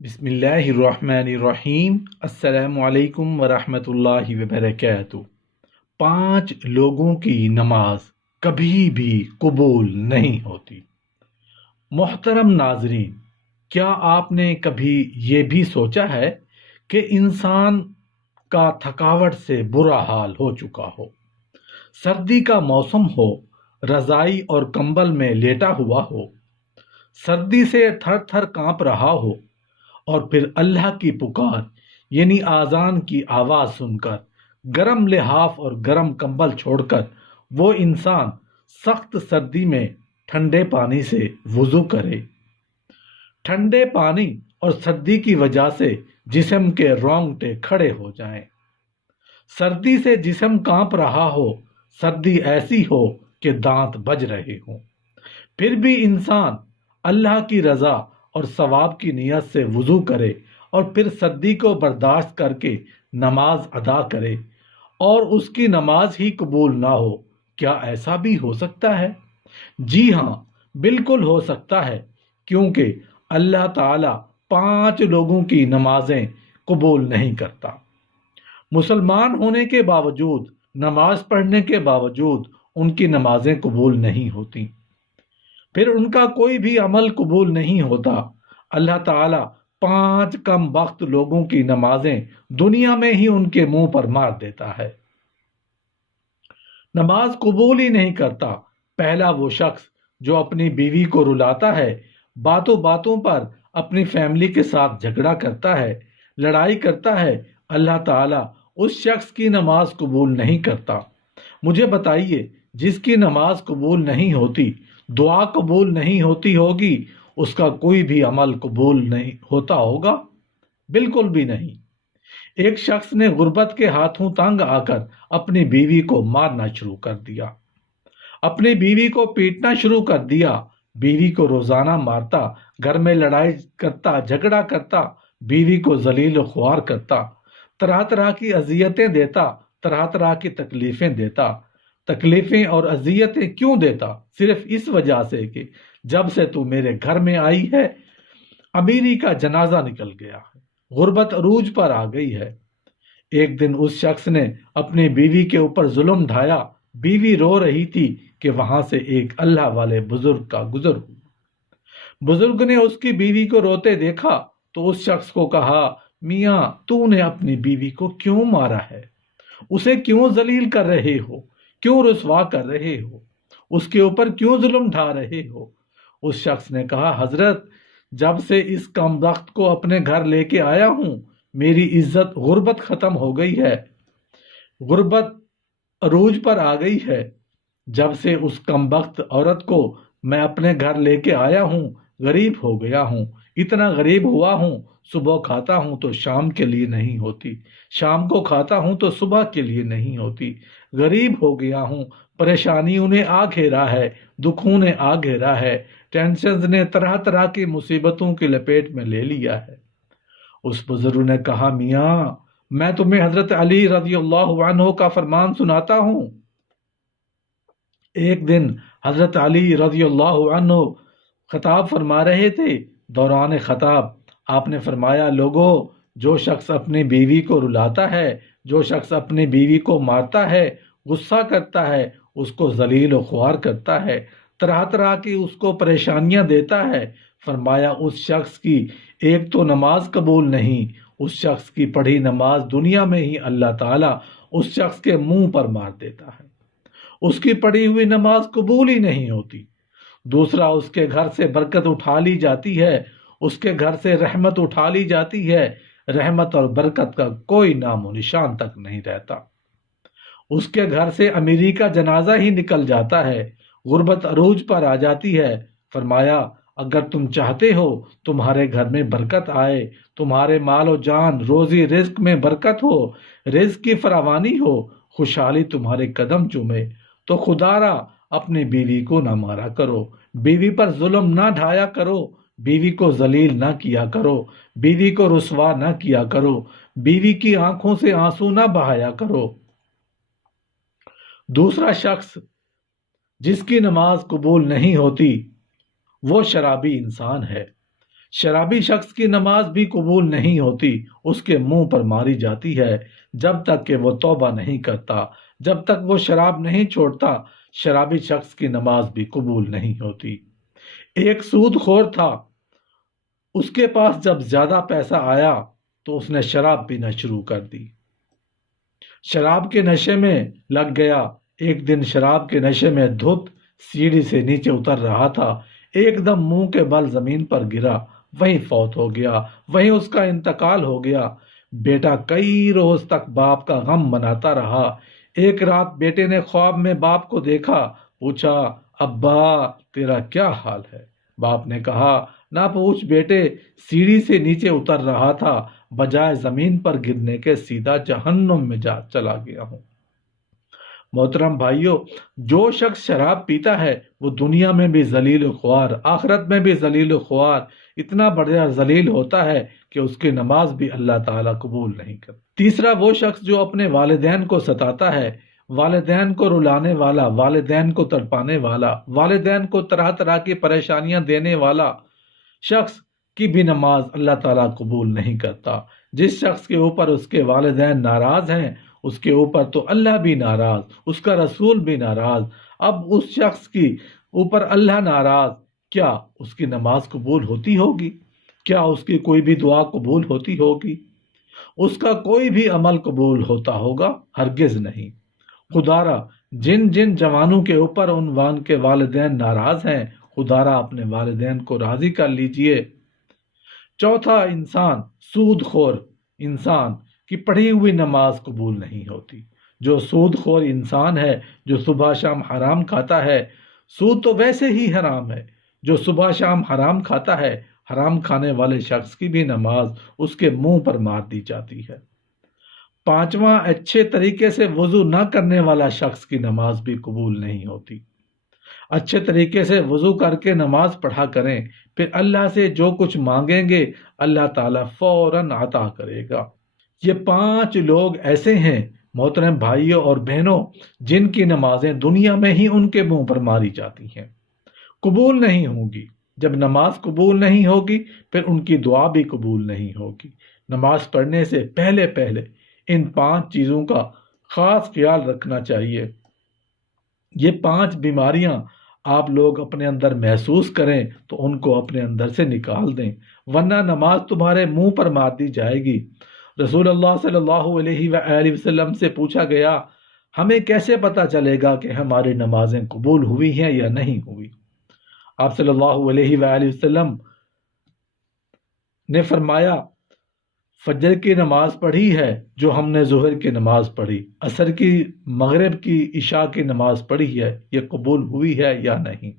بسم اللہ الرحمن الرحیم۔ السلام علیکم ورحمۃ اللہ وبرکاتہ۔ 5 لوگوں کی نماز کبھی بھی قبول نہیں ہوتی۔ محترم ناظرین، کیا آپ نے کبھی یہ بھی سوچا ہے کہ انسان کا تھکاوٹ سے برا حال ہو چکا ہو، سردی کا موسم ہو، رضائی اور کمبل میں لیٹا ہوا ہو، سردی سے تھر تھر کانپ رہا ہو، اور پھر اللہ کی پکار یعنی آذان کی آواز سن کر گرم لحاف اور گرم کمبل چھوڑ کر وہ انسان سخت سردی میں ٹھنڈے پانی سے وضو کرے؟ ٹھنڈے پانی اور سردی کی وجہ سے جسم کے رونگٹے کھڑے ہو جائیں، سردی سے جسم کانپ رہا ہو، سردی ایسی ہو کہ دانت بج رہے ہوں، پھر بھی انسان اللہ کی رضا اور ثواب کی نیت سے وضو کرے اور پھر سردی کو برداشت کر کے نماز ادا کرے اور اس کی نماز ہی قبول نہ ہو۔ کیا ایسا بھی ہو سکتا ہے؟ جی ہاں، بالکل ہو سکتا ہے، کیونکہ اللہ تعالیٰ 5 لوگوں کی نمازیں قبول نہیں کرتا۔ مسلمان ہونے کے باوجود، نماز پڑھنے کے باوجود ان کی نمازیں قبول نہیں ہوتی، پھر ان کا کوئی بھی عمل قبول نہیں ہوتا۔ اللہ تعالیٰ 5 کم وقت لوگوں کی نمازیں دنیا میں ہی ان کے منہ پر مار دیتا ہے۔ نماز قبول ہی نہیں کرتا پہلا وہ شخص جو اپنی بیوی کو رلاتا ہے، باتوں باتوں پر اپنی فیملی کے ساتھ جھگڑا کرتا ہے، لڑائی کرتا ہے۔ اللہ تعالیٰ اس شخص کی نماز قبول نہیں کرتا۔ مجھے بتائیے، جس کی نماز قبول نہیں ہوتی، دعا قبول نہیں ہوتی ہوگی، اس کا کوئی بھی عمل قبول نہیں ہوتا ہوگا؟ بالکل بھی نہیں۔ ایک شخص نے غربت کے ہاتھوں تنگ آ کر اپنی بیوی کو مارنا شروع کر دیا، اپنی بیوی کو پیٹنا شروع کر دیا، بیوی کو روزانہ مارتا، گھر میں لڑائی کرتا، جھگڑا کرتا، بیوی کو ذلیل و خوار کرتا، طرح طرح کی اذیتیں دیتا، طرح طرح کی تکلیفیں دیتا۔ تکلیفیں اور اذیتیں کیوں دیتا؟ صرف اس وجہ سے کہ جب سے تو میرے گھر میں آئی ہے، امیری کا جنازہ نکل گیا ہے، غربت عروج پر آ گئی ہے۔ ایک دن اس شخص نے اپنی بیوی کے اوپر ظلم ڈھایا، بیوی رو رہی تھی کہ وہاں سے ایک اللہ والے بزرگ کا گزر ہوا۔ بزرگ نے اس کی بیوی کو روتے دیکھا تو اس شخص کو کہا، میاں تو نے اپنی بیوی کو کیوں مارا ہے؟ اسے کیوں ذلیل کر رہے ہو؟ کیوں رسوا کر رہے ہو؟ اس کے اوپر کیوں ظلم ڈھا رہے ہو؟ اس شخص نے کہا، حضرت جب سے اس کم وقت کو اپنے گھر لے کے آیا ہوں، میری عزت غربت ختم ہو گئی ہے، غربت عروج پر آ گئی ہے۔ جب سے اس کم وقت عورت کو میں اپنے گھر لے کے آیا ہوں، غریب ہو گیا ہوں، اتنا غریب ہوا ہوں، صبح کھاتا ہوں تو شام کے لیے نہیں ہوتی، شام کو کھاتا ہوں تو صبح کے لیے نہیں ہوتی، غریب ہو گیا ہوں، پریشانیوں نے آ گھیرا ہے، دکھوں نے آ گھیرا ہے، ٹینشنز نے طرح طرح کی مصیبتوں کی لپیٹ میں لے لیا ہے۔ اس بزرگ نے کہا، میاں میں تمہیں حضرت علی رضی اللہ عنہ کا فرمان سناتا ہوں۔ ایک دن حضرت علی رضی اللہ عنہ خطاب فرما رہے تھے۔ دوران خطاب آپ نے فرمایا، لوگو، جو شخص اپنی بیوی کو رلاتا ہے، جو شخص اپنی بیوی کو مارتا ہے، غصہ کرتا ہے، اس کو ذلیل و خوار کرتا ہے، طرح طرح کی اس کو پریشانیاں دیتا ہے، فرمایا اس شخص کی ایک تو نماز قبول نہیں، اس شخص کی پڑھی نماز دنیا میں ہی اللہ تعالیٰ اس شخص کے منہ پر مار دیتا ہے، اس کی پڑھی ہوئی نماز قبول ہی نہیں ہوتی۔ دوسرا، اس کے گھر سے برکت اٹھا لی جاتی ہے، اس کے گھر سے رحمت اٹھا لی جاتی ہے، رحمت اور برکت کا کوئی نام و نشان تک نہیں رہتا۔ اس کے گھر سے امیری کا جنازہ ہی نکل جاتا ہے، غربت عروج پر آ جاتی ہے۔ فرمایا، اگر تم چاہتے ہو تمہارے گھر میں برکت آئے، تمہارے مال و جان، روزی رزق میں برکت ہو، رزق کی فراوانی ہو، خوشحالی تمہارے قدم چومے، تو خدا را اپنی بیوی کو نہ مارا کرو، بیوی پر ظلم نہ ڈھایا کرو، بیوی کو ذلیل نہ کیا کرو، بیوی کو رسوا نہ کیا کرو، بیوی کی آنکھوں سے آنسو نہ بہایا کرو۔ دوسرا شخص جس کی نماز قبول نہیں ہوتی وہ شرابی انسان ہے۔ شرابی شخص کی نماز بھی قبول نہیں ہوتی، اس کے منہ پر ماری جاتی ہے جب تک کہ وہ توبہ نہیں کرتا، جب تک وہ شراب نہیں چھوڑتا، شرابی شخص کی نماز بھی قبول نہیں ہوتی۔ ایک سود خور تھا، اس کے پاس جب زیادہ پیسہ آیا تو اس نے شراب پینا شروع کر دی، شراب کے نشے میں لگ گیا۔ ایک دن شراب کے نشے میں دھت سیڑھی سے نیچے اتر رہا تھا، ایک دم منہ کے بل زمین پر گرا، وہیں فوت ہو گیا، وہیں اس کا انتقال ہو گیا۔ بیٹا کئی روز تک باپ کا غم مناتا رہا۔ ایک رات بیٹے نے خواب میں باپ کو دیکھا، پوچھا، ابا تیرا کیا حال ہے؟ باپ نے کہا، نہ پوچھ بیٹے، سیڑھی سے نیچے اتر رہا تھا، بجائے زمین پر گرنے کے سیدھا جہنم میں جا چلا گیا ہوں۔ محترم بھائیوں، جو شخص شراب پیتا ہے وہ دنیا میں بھی ذلیل و خوار، آخرت میں بھی ذلیل و خوار، اتنا بڑا ذلیل ہوتا ہے کہ اس کی نماز بھی اللہ تعالیٰ قبول نہیں کرتا۔ تیسرا، وہ شخص جو اپنے والدین کو ستاتا ہے، والدین کو رلانے والا، والدین کو تڑپانے والا، والدین کو طرح طرح کی پریشانیاں دینے والا شخص کی بھی نماز اللہ تعالیٰ قبول نہیں کرتا۔ جس شخص کے اوپر اس کے والدین ناراض ہیں، اس کے اوپر تو اللہ بھی ناراض، اس کا رسول بھی ناراض۔ اب اس شخص کی اوپر اللہ ناراض، کیا اس کی نماز قبول ہوتی ہوگی؟ کیا اس کی کوئی بھی دعا قبول ہوتی ہوگی؟ اس کا کوئی بھی عمل قبول ہوتا ہوگا؟ ہرگز نہیں۔ خدارا جن جن جوانوں کے اوپر عنوان کے والدین ناراض ہیں، خدارا اپنے والدین کو راضی کر لیجئے۔ چوتھا، انسان، سود خور انسان کی پڑھی ہوئی نماز قبول نہیں ہوتی۔ جو سود خور انسان ہے، جو صبح شام حرام کھاتا ہے، سود تو ویسے ہی حرام ہے، جو صبح شام حرام کھاتا ہے، حرام کھانے والے شخص کی بھی نماز اس کے منہ پر مار دی جاتی ہے۔ پانچواں، اچھے طریقے سے وضو نہ کرنے والا شخص کی نماز بھی قبول نہیں ہوتی۔ اچھے طریقے سے وضو کر کے نماز پڑھا کریں، پھر اللہ سے جو کچھ مانگیں گے اللہ تعالیٰ فوراً عطا کرے گا۔ یہ 5 لوگ ایسے ہیں محترم بھائیوں اور بہنوں، جن کی نمازیں دنیا میں ہی ان کے منہ پر ماری جاتی ہیں، قبول نہیں ہوگی۔ جب نماز قبول نہیں ہوگی پھر ان کی دعا بھی قبول نہیں ہوگی۔ نماز پڑھنے سے پہلے ان 5 چیزوں کا خاص خیال رکھنا چاہیے۔ یہ 5 بیماریاں آپ لوگ اپنے اندر محسوس کریں تو ان کو اپنے اندر سے نکال دیں، ورنہ نماز تمہارے منہ پر مار دی جائے گی۔ رسول اللہ صلی اللہ علیہ وآلہ وسلم سے پوچھا گیا، ہمیں کیسے پتہ چلے گا کہ ہماری نمازیں قبول ہوئی ہیں یا نہیں ہوئی؟ آپ صلی اللہ علیہ وآلہ وسلم نے فرمایا، فجر کی نماز پڑھی ہے جو ہم نے ظہر کی نماز پڑھی، عصر کی، مغرب کی، عشاء کی نماز پڑھی ہے، یہ قبول ہوئی ہے یا نہیں؟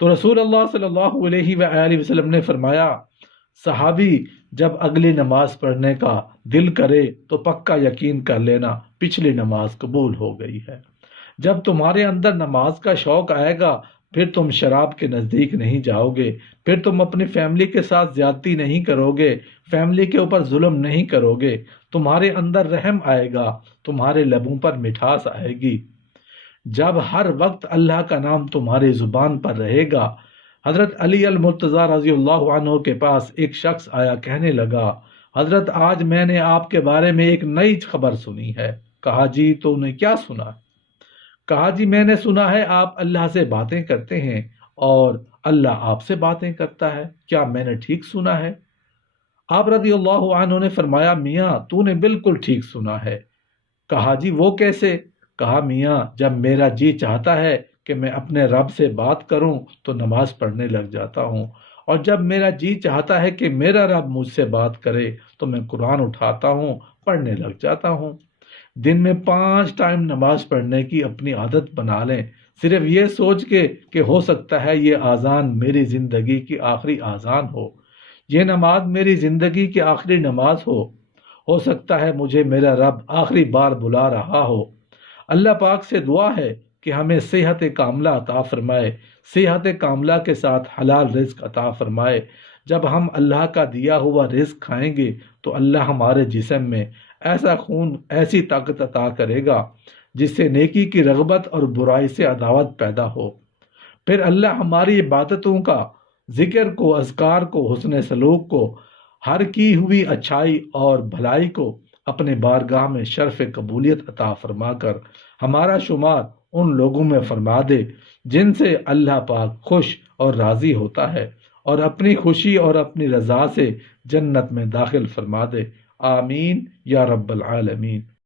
تو رسول اللہ صلی اللہ علیہ وآلہ وسلم نے فرمایا، صحابی جب اگلی نماز پڑھنے کا دل کرے تو پکا یقین کر لینا پچھلی نماز قبول ہو گئی ہے۔ جب تمہارے اندر نماز کا شوق آئے گا پھر تم شراب کے نزدیک نہیں جاؤ گے، پھر تم اپنی فیملی کے ساتھ زیادتی نہیں کرو گے، فیملی کے اوپر ظلم نہیں کرو گے، تمہارے اندر رحم آئے گا، تمہارے لبوں پر مٹھاس آئے گی۔ جب ہر وقت اللہ کا نام تمہاری زبان پر رہے گا۔ حضرت علی المرتضیٰ رضی اللہ عنہ کے پاس ایک شخص آیا، کہنے لگا، حضرت آج میں نے آپ کے بارے میں ایک نئی خبر سنی ہے۔ کہا، جی تو نے کیا سنا؟ کہا، جی میں نے سنا ہے آپ اللہ سے باتیں کرتے ہیں اور اللہ آپ سے باتیں کرتا ہے، کیا میں نے ٹھیک سنا ہے؟ آپ رضی اللہ عنہ نے فرمایا، میاں تو نے بالکل ٹھیک سنا ہے۔ کہا، جی وہ کیسے؟ کہا، میاں جب میرا جی چاہتا ہے کہ میں اپنے رب سے بات کروں تو نماز پڑھنے لگ جاتا ہوں، اور جب میرا جی چاہتا ہے کہ میرا رب مجھ سے بات کرے تو میں قرآن اٹھاتا ہوں، پڑھنے لگ جاتا ہوں۔ دن میں 5 ٹائم نماز پڑھنے کی اپنی عادت بنا لیں، صرف یہ سوچ کے کہ ہو سکتا ہے یہ آذان میری زندگی کی آخری آذان ہو، یہ نماز میری زندگی کی آخری نماز ہو سکتا ہے مجھے میرا رب آخری بار بلا رہا ہو۔ اللہ پاک سے دعا ہے کہ ہمیں صحت کاملہ عطا فرمائے، صحت کاملہ کے ساتھ حلال رزق عطا فرمائے۔ جب ہم اللہ کا دیا ہوا رزق کھائیں گے تو اللہ ہمارے جسم میں ایسا خون، ایسی طاقت عطا کرے گا جس سے نیکی کی رغبت اور برائی سے عداوت پیدا ہو۔ پھر اللہ ہماری عبادتوں کا ذکر کو، اذکار کو، حسن سلوک کو، ہر کی ہوئی اچھائی اور بھلائی کو اپنے بارگاہ میں شرف قبولیت عطا فرما کر ہمارا شمار ان لوگوں میں فرما دے جن سے اللہ پاک خوش اور راضی ہوتا ہے، اور اپنی خوشی اور اپنی رضا سے جنت میں داخل فرما دے۔ آمین یا رب العالمین۔